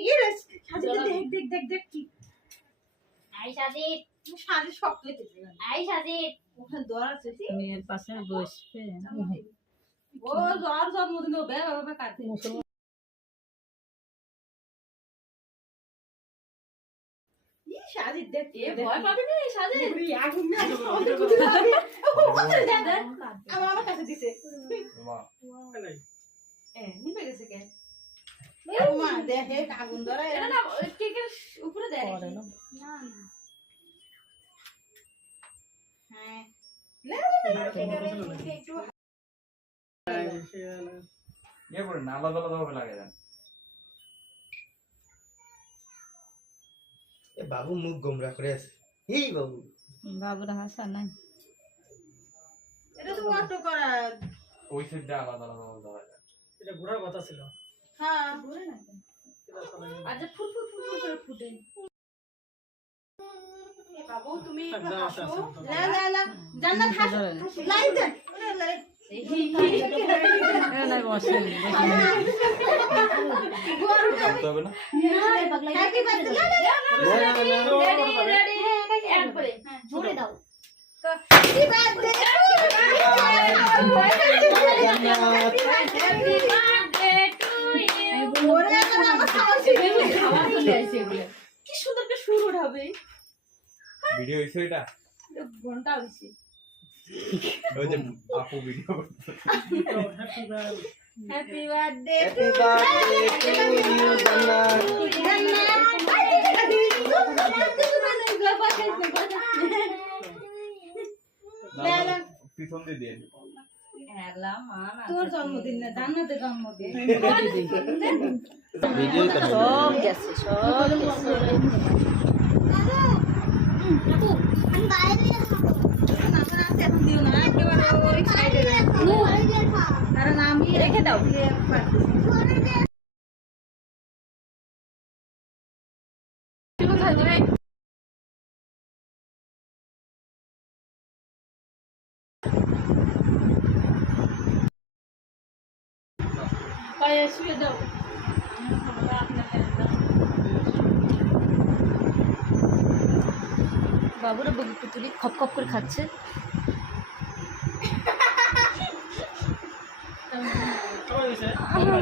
ये रे সাজিদ দেখ কি আই সাজিদ সাজিদ শক্ত হইতেছে আই সাজিদ ওখানে দর আছে মেয়ের পাশে বসবে ও জ্বর জন্মদিন ও বাবা কাটে সাজিদ দেখ ভয় পাবে না সাজিদ আগুন না আমার কাছে দিছে নিবে গেছে কে মা দেখে আগুন ধরে এটা না কেকের উপরে দেয় করে না না হ্যাঁ ये করে না আলাদা আলাদা ভাবে লাগে দেন এ বাবু মুখ গোমরা করে আছে এই বাবু বাবুর হাসা নাই এটা তো অটো করা ওই সাইডটা আলাদা আলাদা আলাদা হয় এটা ঘোরার কথা ছিল হ্যাঁ আজ ফুল ফুল ফুল করে ফুটে এ বাবু তুমি একটু হাসো লা জান্নাত হাস লাই দে লাই নাই বসে করতে হবে না হ্যাপি বার্থডে রেডি এক করে জোরে দাও happy birthday happy birthday to you ওরে আমার খাওয়া খাওয়া চলে আসে এগুলো কি সুন্দর করে সুর ওঠাবে ভিডিও হইছে এটা ঘন্টা হইছে ওই যে আপু video happy birthday happy birthday to you Jannat পিছন দিয়ে দিয়ে এলা মান তোর জন্মদিন না জান্নাতের জন্মদিন ভিডিও সব গেছে সব গেছে এখন দিও না একেবারে ওই সাইডে কারণ আমি রেখে দাও কোথায় দিবে পায়ে শুয়ে দাও বাবুরা বুক পুতুলি খপ খপ করে খাচ্ছে আমার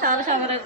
সারা সামনে